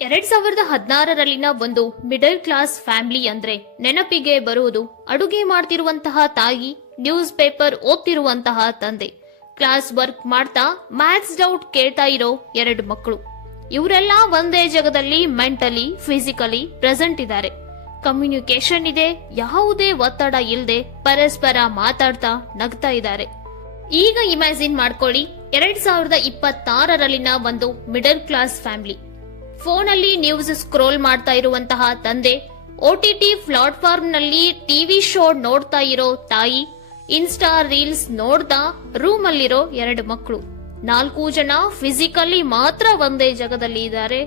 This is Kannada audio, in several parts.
2016ರಲ್ಲಿನ ಒಂದು ಮಿಡಲ್ ಕ್ಲಾಸ್ ಫ್ಯಾಮಿಲಿ ಅಂದ್ರೆ ನೆನಪಿಗೆ ಬರುವುದು ಅಡುಗೆ ಮಾಡ್ತಿರುವಂತಹ ತಾಯಿ, ನ್ಯೂಸ್ ಪೇಪರ್ ಓದ್ತಿರುವಂತಹ ತಂದೆ, ಕ್ಲಾಸ್ ವರ್ಕ್ ಮಾಡ್ತಾ ಮ್ಯಾಥ್ಸ್ ಡೌಟ್ ಕೇಳ್ತಾ ಇರೋ 2 ಮಕ್ಕಳು. ಇವರೆಲ್ಲ ಒಂದೇ ಜಗದಲ್ಲಿ ಮೆಂಟಲಿ, ಫಿಸಿಕಲಿ ಪ್ರೆಸೆಂಟ್ ಇದ್ದಾರೆ. ಕಮ್ಯುನಿಕೇಶನ್ ಇದೆ, ಯಾವುದೇ ಒತ್ತಡ ಇಲ್ಲದೆ ಪರಸ್ಪರ ಮಾತಾಡ್ತಾ ನಗ್ತಾ ಇದ್ದಾರೆ. ಈಗ ಇಮ್ಯಾಜಿನ್ ಮಾಡ್ಕೊಳ್ಳಿ, 2026ರಲ್ಲಿನ ಒಂದು ಮಿಡಲ್ ಕ್ಲಾಸ್ ಫ್ಯಾಮಿಲಿ. ಫೋನಲ್ಲಿ ನ್ಯೂಸ್ ಸ್ಕ್ರೋಲ್ ಮಾಡ್ತಾ ಇರುವಂತಹ ತಂದೆ, OTT ಪ್ಲಾಟ್ಫಾರ್ಮ್ ನಲ್ಲಿ ಟಿವಿ ಶೋ ನೋಡ್ತಾ ಇರೋ ತಾಯಿ, ಇನ್ಸ್ಟಾ ರೀಲ್ಸ್ ನೋಡ್ತಾ ರೂಮ್ ಅಲ್ಲಿರೋ 2 ಮಕ್ಕಳು. 4 ಜನ ಫಿಸಿಕಲಿ ಮಾತ್ರ ಒಂದೇ ಜಗದಲ್ಲಿ ಇದ್ದಾರೆ.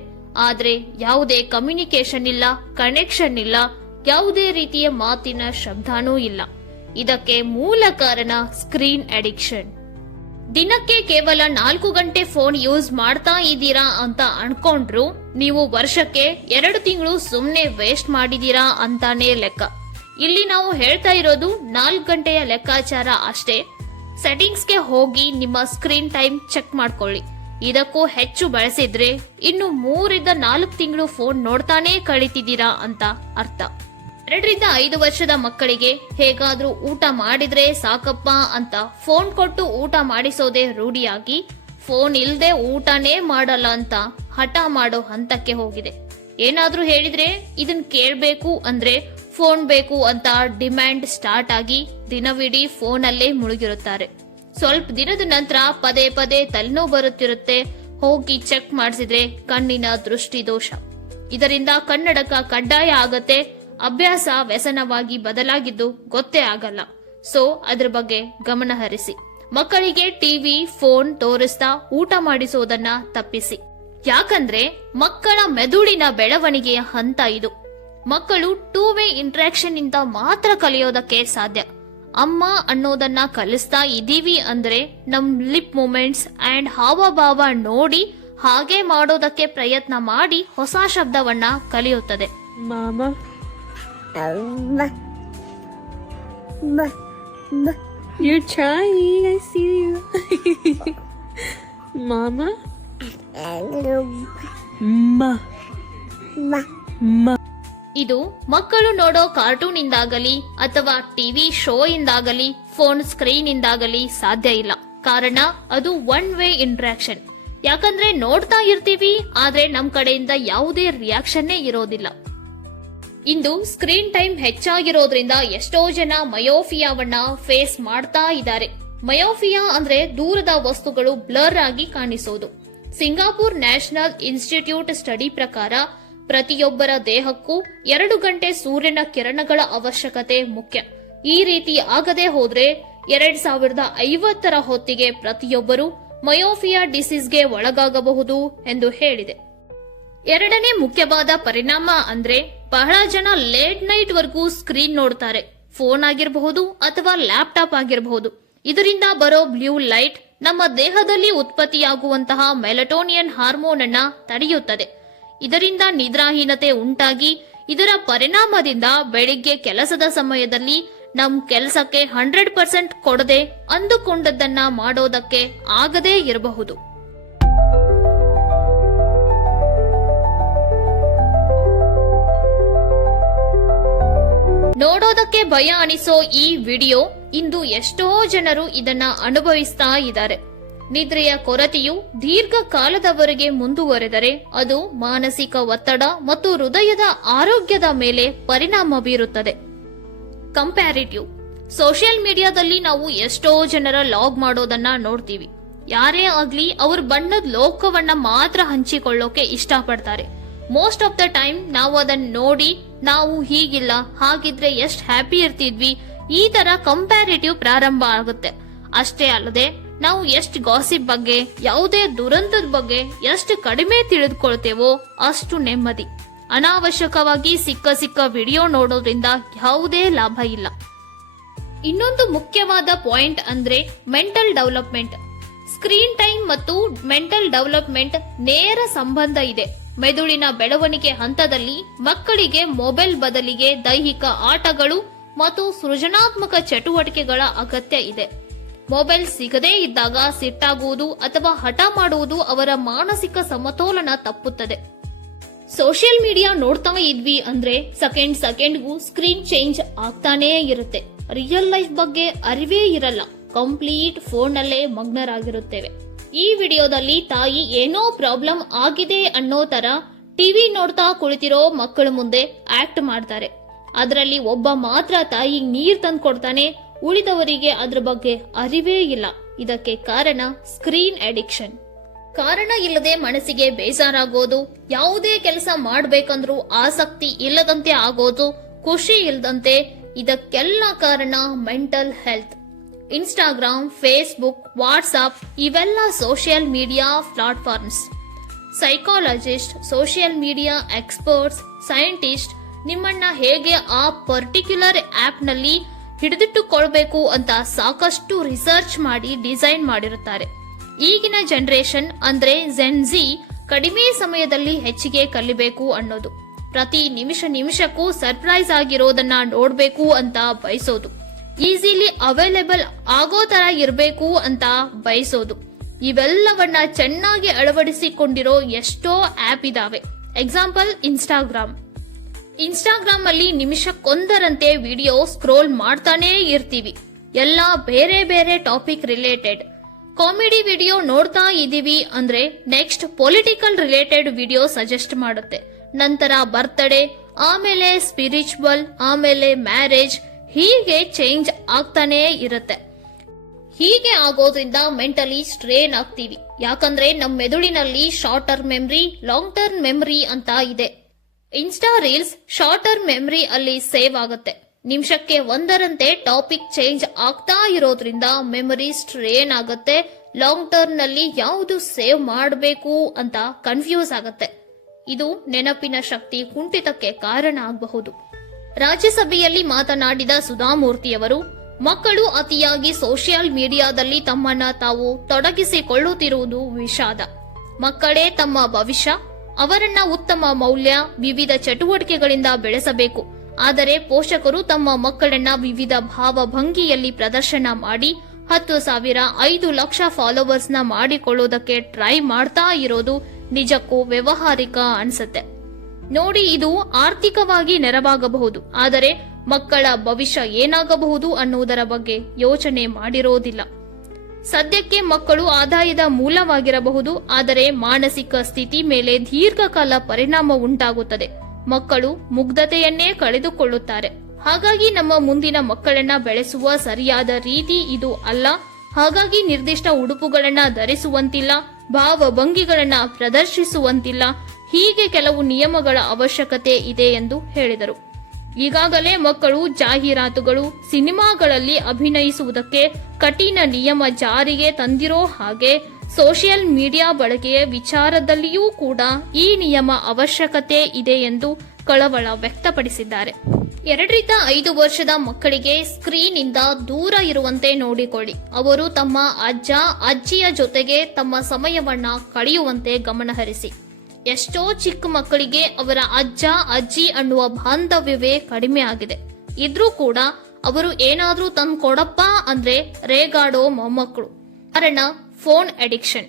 ಆದ್ರೆ ಯಾವುದೇ ಕಮ್ಯುನಿಕೇಶನ್ ಇಲ್ಲ, ಕನೆಕ್ಷನ್ ಇಲ್ಲ, ಯಾವುದೇ ರೀತಿಯ ಮಾತಿನ ಶಬ್ದನೂ ಇಲ್ಲ. ಇದಕ್ಕೆ ಮೂಲ ಕಾರಣ ಸ್ಕ್ರೀನ್ ಅಡಿಕ್ಷನ್. ದಿನಕ್ಕೆ ಕೇವಲ 4 ಗಂಟೆ ಫೋನ್ ಯೂಸ್ ಮಾಡ್ತಾ ಇದ್ದೀರಾ ಅಂತ ಅನ್ಕೊಂಡ್ರು ನೀವು ವರ್ಷಕ್ಕೆ 2 ತಿಂಗಳು ಸುಮ್ನೆ ವೇಸ್ಟ್ ಮಾಡಿದೀರಾ ಅಂತಾನೆ ಲೆಕ್ಕ. ಇಲ್ಲಿ ನಾವು ಹೇಳ್ತಾ ಇರೋದು 4 ಗಂಟೆಯ ಲೆಕ್ಕಾಚಾರ ಅಷ್ಟೇ. ಸೆಟ್ಟಿಂಗ್ಸ್ಗೆ ಹೋಗಿ ನಿಮ್ಮ ಸ್ಕ್ರೀನ್ ಟೈಮ್ ಚೆಕ್ ಮಾಡ್ಕೊಳ್ಳಿ. ಇದಕ್ಕೂ ಹೆಚ್ಚು ಬಳಸಿದ್ರೆ ಇನ್ನು 3 ರಿಂದ 4 ತಿಂಗಳು ಫೋನ್ ನೋಡ್ತಾನೆ ಕಳೀತಿದ್ದೀರಾ ಅಂತ ಅರ್ಥ. 2 ರಿಂದ 5 ವರ್ಷದ ಮಕ್ಕಳಿಗೆ ಹೇಗಾದ್ರೂ ಊಟ ಮಾಡಿದ್ರೆ ಸಾಕಪ್ಪ ಅಂತ ಫೋನ್ ಕೊಟ್ಟು ಊಟ ಮಾಡಿಸೋದೇ ರೂಢಿಯಾಗಿ ಫೋನ್ ಇಲ್ದೆ ಊಟನೇ ಮಾಡಲ್ಲ ಅಂತ ಹಠ ಮಾಡೋ ಹಂತಕ್ಕೆ ಹೋಗಿದೆ. ಏನಾದ್ರೂ ಹೇಳಿದ್ರೆ ಇದನ್ ಕೇಳ್ಬೇಕು ಅಂದ್ರೆ ಫೋನ್ ಬೇಕು ಅಂತ ಡಿಮ್ಯಾಂಡ್ ಸ್ಟಾರ್ಟ್ ಆಗಿ ದಿನವಿಡೀ ಫೋನಲ್ಲೇ ಮುಳುಗಿರುತ್ತಾರೆ. ಸ್ವಲ್ಪ ದಿನದ ನಂತರ ಪದೇ ಪದೇ ತಲೆನೋವು ಬರುತ್ತಿರುತ್ತೆ. ಹೋಗಿ ಚೆಕ್ ಮಾಡಿಸಿದ್ರೆ ಕಣ್ಣಿನ ದೃಷ್ಟಿ ದೋಷ. ಇದರಿಂದ ಕನ್ನಡಕ ಕಡ್ಡಾಯ ಆಗತ್ತೆ. ಅಭ್ಯಾಸ ವ್ಯಸನವಾಗಿ ಬದಲಾಗಿದ್ದು ಗೊತ್ತೇ ಆಗಲ್ಲ. ಸೊ ಅದ್ರ ಬಗ್ಗೆ ಗಮನ ಹರಿಸಿ. ಮಕ್ಕಳಿಗೆ ಟಿವಿ, ಫೋನ್ ತೋರಿಸ್ತಾ ಊಟ ಮಾಡಿಸೋದನ್ನ ತಪ್ಪಿಸಿ. ಯಾಕಂದ್ರೆ ಮಕ್ಕಳ ಮೆದುಳಿನ ಬೆಳವಣಿಗೆಯ ಹಂತ ಇದು. ಮಕ್ಕಳು 2 ವೇ ಇಂಟ್ರಾಕ್ಷನ್ ಇಂದ ಮಾತ್ರ ಕಲಿಯೋದಕ್ಕೆ ಸಾಧ್ಯ. ಅಮ್ಮ ಅನ್ನೋದನ್ನ ಕಲಿಸ್ತಾ ಇದೀವಿ ಅಂದ್ರೆ ನಮ್ ಲಿಪ್ ಮೂಮೆಂಟ್ಸ್ ಅಂಡ್ ಹಾವಭಾವ ನೋಡಿ ಹಾಗೆ ಮಾಡೋದಕ್ಕೆ ಪ್ರಯತ್ನ ಮಾಡಿ ಹೊಸ ಶಬ್ದವನ್ನ ಕಲಿಯುತ್ತದೆ. Mama. You're trying, I see you. Mama. Ma. ಇದು ಮಕ್ಕಳು ನೋಡೋ ಕಾರ್ಟೂನ್ ಇಂದಾಗಲಿ ಅಥವಾ ಟಿವಿ ಶೋ ಇಂದಾಗಲಿ ಫೋನ್ ಸ್ಕ್ರೀನ್ ಇಂದಾಗಲಿ ಸಾಧ್ಯ ಇಲ್ಲ. ಕಾರಣ ಅದು 1 ವೇ ಇಂಟ್ರಾಕ್ಷನ್. ಯಾಕಂದ್ರೆ ನೋಡ್ತಾ ಇರ್ತೀವಿ, ಆದ್ರೆ ನಮ್ ಕಡೆಯಿಂದ ಯಾವುದೇ ರಿಯಾಕ್ಷನ್ನೇ ಇರೋದಿಲ್ಲ. ಇಂದು ಸ್ಕ್ರೀನ್ ಟೈಮ್ ಹೆಚ್ಚಾಗಿರೋದ್ರಿಂದ ಎಷ್ಟೋ ಜನ ಮಯೋಫಿಯಾವನ್ನ ಫೇಸ್ ಮಾಡ್ತಾ ಇದ್ದಾರೆ. ಮಯೋಫಿಯಾ ಅಂದ್ರೆ ದೂರದ ವಸ್ತುಗಳು ಬ್ಲರ್ ಆಗಿ ಕಾಣಿಸೋದು. ಸಿಂಗಾಪುರ್ ನ್ಯಾಷನಲ್ ಇನ್ಸ್ಟಿಟ್ಯೂಟ್ ಸ್ಟಡಿ ಪ್ರಕಾರ ಪ್ರತಿಯೊಬ್ಬರ ದೇಹಕ್ಕೂ 2 ಗಂಟೆ ಸೂರ್ಯನ ಕಿರಣಗಳ ಅವಶ್ಯಕತೆ ಮುಖ್ಯ. ಈ ರೀತಿ ಆಗದೆ ಹೋದ್ರೆ 2050ರ ಹೊತ್ತಿಗೆ ಪ್ರತಿಯೊಬ್ಬರು ಮಯೋಫಿಯಾ ಡಿಸೀಸ್ಗೆ ಒಳಗಾಗಬಹುದು ಎಂದು ಹೇಳಿದೆ. 2ನೇ ಮುಖ್ಯವಾದ ಪರಿಣಾಮ ಅಂದ್ರೆ ಬಹಳ ಜನ ಲೇಟ್ ನೈಟ್ ವರ್ಗೂ ಸ್ಕ್ರೀನ್ ನೋಡ್ತಾರೆ. ಫೋನ್ ಆಗಿರಬಹುದು ಅಥವಾ ಲ್ಯಾಪ್ಟಾಪ್ ಆಗಿರಬಹುದು. ಇದರಿಂದ ಬರೋ ಬ್ಲೂ ಲೈಟ್ ನಮ್ಮ ದೇಹದಲ್ಲಿ ಉತ್ಪತ್ತಿಯಾಗುವಂತಹ ಮೆಲಟೋನಿಯನ್ ಹಾರ್ಮೋನ್ ಅನ್ನ ತಡೆಯುತ್ತದೆ. ಇದರಿಂದ ನಿದ್ರಾಹೀನತೆ ಉಂಟಾಗಿ ಇದರ ಪರಿಣಾಮದಿಂದ ಬೆಳಿಗ್ಗೆ ಕೆಲಸದ ಸಮಯದಲ್ಲಿ ನಮ್ ಕೆಲಸಕ್ಕೆ 100% ಕೊಡದೆ ಅಂದುಕೊಂಡದ್ದನ್ನ ಮಾಡೋದಕ್ಕೆ ಆಗದೇ ಇರಬಹುದು. ನೋಡೋದಕ್ಕೆ ಭಯ ಅನಿಸೋ ಈ ವಿಡಿಯೋ ಇಂದು ಎಷ್ಟೋ ಜನರು ಇದನ್ನ ಅನುಭವಿಸ್ತಾ ಇದ್ದಾರೆ. ನಿದ್ರೆಯ ಕೊರತೆಯು ದೀರ್ಘಕಾಲದವರೆಗೆ ಮುಂದುವರೆದರೆ ಅದು ಮಾನಸಿಕ ಒತ್ತಡ ಮತ್ತು ಹೃದಯದ ಆರೋಗ್ಯದ ಮೇಲೆ ಪರಿಣಾಮ ಬೀರುತ್ತದೆ. ಕಂಪ್ಯಾರಿಟಿವ್. ಸೋಷಿಯಲ್ ಮೀಡಿಯಾದಲ್ಲಿ ನಾವು ಎಷ್ಟೋ ಜನರ ಲಾಗ್ ಮಾಡೋದನ್ನ ನೋಡ್ತೀವಿ. ಯಾರೇ ಆಗ್ಲಿ ಅವ್ರ ಬಣ್ಣದ ಲೋಕವನ್ನ ಮಾತ್ರ ಹಂಚಿಕೊಳ್ಳೋಕೆ ಇಷ್ಟಪಡ್ತಾರೆ. ಮೋಸ್ಟ್ ಆಫ್ ದ ಟೈಮ್ ನಾವು ಅದನ್ನ ನೋಡಿ ನಾವು ಹೀಗಿಲ್ಲ, ಹಾಗಿದ್ರೆ ಎಷ್ಟು ಹ್ಯಾಪಿ ಇರ್ತಿದ್ವಿ, ಈ ತರ ಕಂಪ್ಯಾರಿಟಿವ್ ಪ್ರಾರಂಭ ಆಗುತ್ತೆ. ಅಷ್ಟೇ ಅಲ್ಲದೆ ನಾವು ಎಷ್ಟು ಗಾಸಿಪ್ ಬಗ್ಗೆ, ಯಾವುದೇ ದುರಂತದ ಬಗ್ಗೆ ಎಷ್ಟು ಕಡಿಮೆ ತಿಳಿದುಕೊಳ್ತೇವೋ ಅಷ್ಟು ನೆಮ್ಮದಿ. ಅನಾವಶ್ಯಕವಾಗಿ ಸಿಕ್ಕ ವಿಡಿಯೋ ನೋಡೋದ್ರಿಂದ ಯಾವುದೇ ಲಾಭ ಇಲ್ಲ. ಇನ್ನೊಂದು ಮುಖ್ಯವಾದ ಪಾಯಿಂಟ್ ಅಂದ್ರೆ ಮೆಂಟಲ್ ಡೆವಲಪ್ಮೆಂಟ್. ಸ್ಕ್ರೀನ್ ಟೈಮ್ ಮತ್ತು ಮೆಂಟಲ್ ಡೆವಲಪ್ಮೆಂಟ್ ನೇರ ಸಂಬಂಧ ಇದೆ. ಮೆದುಳಿನ ಬೆಳವಣಿಗೆ ಹಂತದಲ್ಲಿ ಮಕ್ಕಳಿಗೆ ಮೊಬೈಲ್ ಬದಲಿಗೆ ದೈಹಿಕ ಆಟಗಳು ಮತ್ತು ಸೃಜನಾತ್ಮಕ ಚಟುವಟಿಕೆಗಳ ಅಗತ್ಯ ಇದೆ. ಮೊಬೈಲ್ ಸಿಗದೇ ಇದ್ದಾಗ ಸಿಟ್ಟಾಗುವುದು ಅಥವಾ ಹಠ ಮಾಡುವುದು ಅವರ ಮಾನಸಿಕ ಸಮತೋಲನ ತಪ್ಪುತ್ತದೆ. ಸೋಷಿಯಲ್ ಮೀಡಿಯಾ ನೋಡ್ತಾ ಇದ್ವಿ ಅಂದ್ರೆ ಸೆಕೆಂಡ್ಗೂ ಸ್ಕ್ರೀನ್ ಚೇಂಜ್ ಆಗ್ತಾನೇ ಇರುತ್ತೆ. ರಿಯಲ್ ಲೈಫ್ ಬಗ್ಗೆ ಅರಿವೇ ಇರಲ್ಲ, ಕಂಪ್ಲೀಟ್ ಫೋನ್ ನಲ್ಲೇ ಮಗ್ನರಾಗಿರುತ್ತೇವೆ. ಈ ವಿಡಿಯೋದಲ್ಲಿ ತಾಯಿ ಏನೋ ಪ್ರಾಬ್ಲಮ್ ಆಗಿದೆ ಅನ್ನೋ ತರ ಟಿವಿ ನೋಡ್ತಾ ಕುಳಿತಿರೋ ಮಕ್ಕಳ ಮುಂದೆ ಆಕ್ಟ್ ಮಾಡ್ತಾರೆ. ಅದರಲ್ಲಿ ಒಬ್ಬ ಮಾತ್ರ ತಾಯಿ ನೀರ್ ತಂದು ಕೊಡ್ತಾನೆ, ಉಳಿದವರಿಗೆ ಅದ್ರ ಬಗ್ಗೆ ಅರಿವೇ ಇಲ್ಲ. ಇದಕ್ಕೆ ಕಾರಣ ಸ್ಕ್ರೀನ್ ಅಡಿಕ್ಷನ್. ಕಾರಣ ಇಲ್ಲದೆ ಮನಸ್ಸಿಗೆ ಬೇಜಾರಾಗೋದು, ಯಾವುದೇ ಕೆಲಸ ಮಾಡ್ಬೇಕಂದ್ರೂ ಆಸಕ್ತಿ ಇಲ್ಲದಂತೆ ಆಗೋದು, ಖುಷಿ ಇಲ್ಲದಂತೆ, ಇದಕ್ಕೆಲ್ಲ ಕಾರಣ mental health. Instagram, Facebook, WhatsApp ಇವೆಲ್ಲ social media platforms. Psychologist, social media experts, scientist ನಿಮ್ಮನ್ನ ಹೇಗೆ ಆ ಪರ್ಟಿಕ್ಯುಲರ್ ಆಪ್ ನಲ್ಲಿ ಹಿಡಿದಿಟ್ಟುಕೊಳ್ಬೇಕು ಅಂತ ಸಾಕಷ್ಟು ರಿಸರ್ಚ್ ಮಾಡಿ ಡಿಸೈನ್ ಮಾಡಿರುತ್ತಾರೆ. ಈಗಿನ ಜನರೇಷನ್ ಅಂದ್ರೆ ಜೆನ್ಜಿ ಕಡಿಮೆ ಸಮಯದಲ್ಲಿ ಹೆಚ್ಚಿಗೆ ಕಲಿಬೇಕು ಅನ್ನೋದು, ಪ್ರತಿ ನಿಮಿಷಕ್ಕೂ ಸರ್ಪ್ರೈಸ್ ಆಗಿರೋದನ್ನ ನೋಡ್ಬೇಕು ಅಂತ ಬಯಸೋದು, ಈಸಿಲಿ ಅವೈಲೇಬಲ್ ಆಗೋ ತರ ಇರಬೇಕು ಅಂತ ಬಯಸೋದು, ಇವೆಲ್ಲವನ್ನ ಚೆನ್ನಾಗಿ ಅಳವಡಿಸಿಕೊಂಡಿರೋ ಎಷ್ಟೋ ಆಪ್ ಇದಾವೆ. ಎಕ್ಸಾಂಪಲ್ ಇನ್ಸ್ಟಾಗ್ರಾಮ್ ಅಲ್ಲಿ ನಿಮಿಷಕ್ಕೊಂದರಂತೆ ವಿಡಿಯೋ ಸ್ಕ್ರೋಲ್ ಮಾಡ್ತಾನೇ ಇರ್ತೀವಿ. ಎಲ್ಲ ಬೇರೆ ಬೇರೆ ಟಾಪಿಕ್ ರಿಲೇಟೆಡ್. ಕಾಮಿಡಿ ವಿಡಿಯೋ ನೋಡ್ತಾ ಇದೀವಿ ಅಂದ್ರೆ next political related video suggest ಮಾಡುತ್ತೆ. ನಂತರ ಬರ್ತ್ಡೇ, ಆಮೇಲೆ ಸ್ಪಿರಿಚುವಲ್, ಆಮೇಲೆ ಮ್ಯಾರೇಜ್, ಹೀಗೆ ಚೇಂಜ್ ಆಗ್ತಾನೇ ಇರುತ್ತೆ. ಹೀಗೆ ಆಗೋದ್ರಿಂದ ಮೆಂಟಲಿ ಸ್ಟ್ರೇನ್ ಆಗ್ತೀವಿ. ಯಾಕಂದ್ರೆ ನಮ್ಮ ಮೆದುಳಿನಲ್ಲಿ short term memory, long term memory ಅಂತ ಇದೆ. Insta reels short term memory ಅಲ್ಲಿ ಸೇವ್ ಆಗುತ್ತೆ. ನಿಮಿಷಕ್ಕೆ ಒಂದರಂತೆ ಟಾಪಿಕ್ ಚೇಂಜ್ ಆಗ್ತಾ ಇರೋದ್ರಿಂದ ಮೆಮರಿ ಸ್ಟ್ರೇನ್ ಆಗುತ್ತೆ. ಲಾಂಗ್ ಟರ್ಮ್ ನಲ್ಲಿ ಯಾವುದು ಸೇವ್ ಮಾಡಬೇಕು ಅಂತ ಕನ್ಫ್ಯೂಸ್ ಆಗುತ್ತೆ. ಇದು ನೆನಪಿನ ಶಕ್ತಿ ಕುಂಠಿತಕ್ಕೆ ಕಾರಣ ಆಗಬಹುದು. ರಾಜ್ಯಸಭೆಯಲ್ಲಿ ಮಾತನಾಡಿದ ಸುಧಾಮೂರ್ತಿಯವರು, ಮಕ್ಕಳು ಅತಿಯಾಗಿ ಸೋಷಿಯಲ್ ಮೀಡಿಯಾದಲ್ಲಿ ತಮ್ಮನ್ನ ತಾವು ತೊಡಗಿಸಿಕೊಳ್ಳುತ್ತಿರುವುದು ವಿಷಾದ. ಮಕ್ಕಳೇ ತಮ್ಮ ಭವಿಷ್ಯ. ಅವರನ್ನ ಉತ್ತಮ ಮೌಲ್ಯ, ವಿವಿಧ ಚಟುವಟಿಕೆಗಳಿಂದ ಬೆಳೆಸಬೇಕು. ಆದರೆ ಪೋಷಕರು ತಮ್ಮ ಮಕ್ಕಳನ್ನ ವಿವಿಧ ಭಾವಭಂಗಿಯಲ್ಲಿ ಪ್ರದರ್ಶನ ಮಾಡಿ 10,000, 5 ಲಕ್ಷ ಫಾಲೋವರ್ಸ್ನ ಮಾಡಿಕೊಳ್ಳೋದಕ್ಕೆ ಟ್ರೈ ಮಾಡ್ತಾ ಇರೋದು ನಿಜಕ್ಕೂ ವ್ಯವಹಾರಿಕ ಅನ್ಸುತ್ತೆ. ನೋಡಿ, ಇದು ಆರ್ಥಿಕವಾಗಿ ನೆರವಾಗಬಹುದು, ಆದರೆ ಮಕ್ಕಳ ಭವಿಷ್ಯ ಏನಾಗಬಹುದು ಅನ್ನುವುದರ ಬಗ್ಗೆ ಯೋಚನೆ ಮಾಡಿರೋದಿಲ್ಲ. ಸದ್ಯಕ್ಕೆ ಮಕ್ಕಳು ಆದಾಯದ ಮೂಲವಾಗಿರಬಹುದು, ಆದರೆ ಮಾನಸಿಕ ಸ್ಥಿತಿ ಮೇಲೆ ದೀರ್ಘಕಾಲ ಪರಿಣಾಮ ಉಂಟಾಗುತ್ತದೆ. ಮಕ್ಕಳು ಮುಗ್ಧತೆಯನ್ನೇ ಕಳೆದುಕೊಳ್ಳುತ್ತಾರೆ. ಹಾಗಾಗಿ ನಮ್ಮ ಮುಂದಿನ ಮಕ್ಕಳನ್ನ ಬೆಳೆಸುವ ಸರಿಯಾದ ರೀತಿ ಇದು ಅಲ್ಲ. ಹಾಗಾಗಿ ನಿರ್ದಿಷ್ಟ ಉಡುಪುಗಳನ್ನ ಧರಿಸುವಂತಿಲ್ಲ, ಭಾವಭಂಗಿಗಳನ್ನ ಪ್ರದರ್ಶಿಸುವಂತಿಲ್ಲ, ಹೀಗೆ ಕೆಲವು ನಿಯಮಗಳ ಅವಶ್ಯಕತೆ ಇದೆ ಎಂದು ಹೇಳಿದರು. ಈಗಾಗಲೇ ಮಕ್ಕಳು ಜಾಹೀರಾತುಗಳು, ಸಿನಿಮಾಗಳಲ್ಲಿ ಅಭಿನಯಿಸುವುದಕ್ಕೆ ಕಠಿಣ ನಿಯಮ ಜಾರಿಗೆ ತಂದಿರೋ ಹಾಗೆ ಸೋಷಿಯಲ್ ಮೀಡಿಯಾ ಬಳಕೆಯ ವಿಚಾರದಲ್ಲಿಯೂ ಕೂಡ ಈ ನಿಯಮ ಅವಶ್ಯಕತೆ ಇದೆ ಎಂದು ಕಳವಳ ವ್ಯಕ್ತಪಡಿಸಿದ್ದಾರೆ. 2 ರಿಂದ 5 ವರ್ಷದ ಮಕ್ಕಳಿಗೆ ಸ್ಕ್ರೀನ್ ಇಂದ ದೂರ ಇರುವಂತೆ ನೋಡಿಕೊಳ್ಳಿ. ಅವರು ತಮ್ಮ ಅಜ್ಜ ಅಜ್ಜಿಯ ಜೊತೆಗೆ ತಮ್ಮ ಸಮಯವನ್ನ ಕಳೆಯುವಂತೆ ಗಮನಹರಿಸಿ. ಎಷ್ಟೋ ಚಿಕ್ಕ ಮಕ್ಕಳಿಗೆ ಅವರ ಅಜ್ಜ ಅಜ್ಜಿ ಅನ್ನುವ ಬಾಂಧವ್ಯವೇ ಕಡಿಮೆ ಆಗಿದೆ. ಇದ್ರೂ ಕೂಡ ಅವರು ಏನಾದ್ರೂ ತಂದು ಕೊಡಪ್ಪ ಅಂದ್ರೆ ರೇಗಾಡೋ ಮೊಮ್ಮಕ್ಕಳು. ಕಾರಣ ಫೋನ್ ಅಡಿಕ್ಷನ್.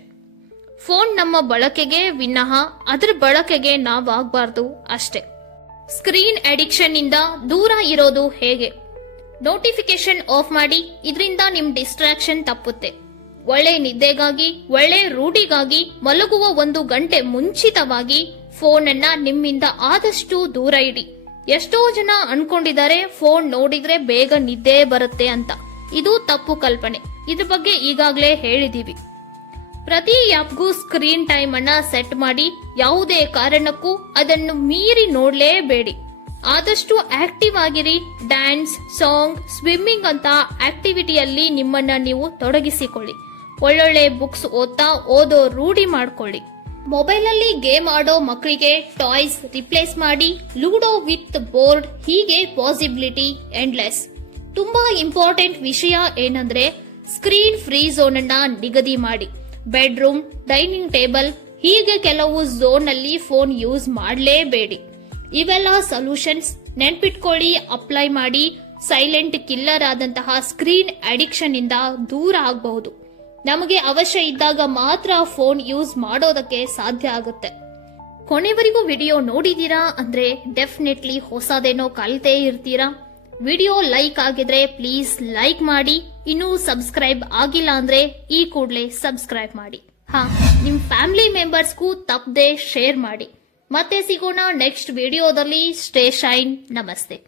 ಫೋನ್ ನಮ್ಮ ಬಳಕೆಗೆ ವಿನಃ ಅದರ ಬಳಕೆಗೆ ನಾವಾಗಬಾರ್ದು ಅಷ್ಟೇ. ಸ್ಕ್ರೀನ್ ಅಡಿಕ್ಷನ್ ಇಂದ ದೂರ ಇರೋದು ಹೇಗೆ? ನೋಟಿಫಿಕೇಶನ್ ಆಫ್ ಮಾಡಿ. ಇದರಿಂದ ನಿಮ್ ಡಿಸ್ಟ್ರಾಕ್ಷನ್ ತಪ್ಪುತ್ತೆ. ಒಳ್ಳೆ ನಿದ್ದೆಗಾಗಿ, ಒಳ್ಳೆ ರೂಢಿಗಾಗಿ ಮಲಗುವ 1 ಗಂಟೆ ಮುಂಚಿತವಾಗಿ ಫೋನ್ ಅನ್ನ ನಿಮ್ಮಿಂದ ಆದಷ್ಟು ದೂರ ಇಡಿ. ಎಷ್ಟೋ ಜನ ಅನ್ಕೊಂಡಿದ್ದಾರೆ ಫೋನ್ ನೋಡಿದ್ರೆ ಬೇಗ ನಿದ್ದೆ ಬರುತ್ತೆ ಅಂತ. ಇದು ತಪ್ಪು ಕಲ್ಪನೆ. ಇದ್ರ ಬಗ್ಗೆ ಈಗಾಗಲೇ ಹೇಳಿದೀವಿ. ಪ್ರತಿ ಆಪ್ಗೂ ಸ್ಕ್ರೀನ್ ಟೈಮ್ ಅನ್ನ ಸೆಟ್ ಮಾಡಿ. ಯಾವುದೇ ಕಾರಣಕ್ಕೂ ಅದನ್ನು ಮೀರಿ ನೋಡ್ಲೇಬೇಡಿ. ಆದಷ್ಟು ಆಕ್ಟಿವ್ ಆಗಿರಿ. ಡ್ಯಾನ್ಸ್, ಸಾಂಗ್, ಸ್ವಿಮ್ಮಿಂಗ್ ಅಂತ ಆಕ್ಟಿವಿಟಿಯಲ್ಲಿ ನಿಮ್ಮನ್ನ ನೀವು ತೊಡಗಿಸಿಕೊಳ್ಳಿ. ಒಳ್ಳೊಳ್ಳೆ ಬುಕ್ಸ್ ಓದೋ ರೂಢಿ ಮಾಡ್ಕೊಳ್ಳಿ. ಮೊಬೈಲ್ ಅಲ್ಲಿ ಗೇಮ್ ಆಡೋ ಮಕ್ಕಳಿಗೆ ಟಾಯ್ಸ್ ರಿಪ್ಲೇಸ್ ಮಾಡಿ. ಲೂಡೋ ವಿತ್ ಬೋರ್ಡ್, ಹೀಗೆ ಪಾಸಿಬಿಲಿಟಿ ಎಂಡ್ಲೆಸ್. ತುಂಬಾ ಇಂಪಾರ್ಟೆಂಟ್ ವಿಷಯ ಏನಂದ್ರೆ ಸ್ಕ್ರೀನ್ ಫ್ರೀ ಝೋನ್ ಅನ್ನ ನಿಗದಿ ಮಾಡಿ. ಬೆಡ್ರೂಮ್, ಡೈನಿಂಗ್ ಟೇಬಲ್, ಹೀಗೆ ಕೆಲವು ಝೋನ್ ಅಲ್ಲಿ ಫೋನ್ ಯೂಸ್ ಮಾಡಲೇಬೇಡಿ. ಇವೆಲ್ಲ ಸೊಲ್ಯೂಷನ್ಸ್ ನೆನ್ಪಿಟ್ಕೊಳ್ಳಿ, ಅಪ್ಲೈ ಮಾಡಿ. ಸೈಲೆಂಟ್ ಕಿಲ್ಲರ್ ಆದಂತಹ ಸ್ಕ್ರೀನ್ ಅಡಿಕ್ಷನ್ ಇಂದ ದೂರ ಆಗಬಹುದು. ನಮಗೆ ಅವಶ್ಯ ಇದ್ದಾಗ ಮಾತ್ರ ಫೋನ್ ಯೂಸ್ ಮಾಡೋದಕ್ಕೆ ಸಾಧ್ಯ ಆಗುತ್ತೆ. ಕೊನೆವರೆಗೂ ವಿಡಿಯೋ ನೋಡಿದೀರಾ ಅಂದ್ರೆ ಡೆಫಿನೆಟ್ಲಿ ಹೊಸದೇನೋ ಕಲಿತೇ ಇರ್ತೀರಾ. ವಿಡಿಯೋ ಲೈಕ್ ಆಗಿದ್ರೆ ಪ್ಲೀಸ್ ಲೈಕ್ ಮಾಡಿ. ಇನ್ನೂ ಸಬ್ಸ್ಕ್ರೈಬ್ ಆಗಿಲ್ಲ ಅಂದ್ರೆ ಈ ಕೂಡಲೇ ಸಬ್ಸ್ಕ್ರೈಬ್ ಮಾಡಿ. ನಿಮ್ ಫ್ಯಾಮಿಲಿ ಮೆಂಬರ್ಸ್ಗೂ ತಪ್ಪದೆ ಶೇರ್ ಮಾಡಿ. ಮತ್ತೆ ಸಿಗೋಣ ನೆಕ್ಸ್ಟ್ ವಿಡಿಯೋದಲ್ಲಿ. Stay shine. ನಮಸ್ತೆ.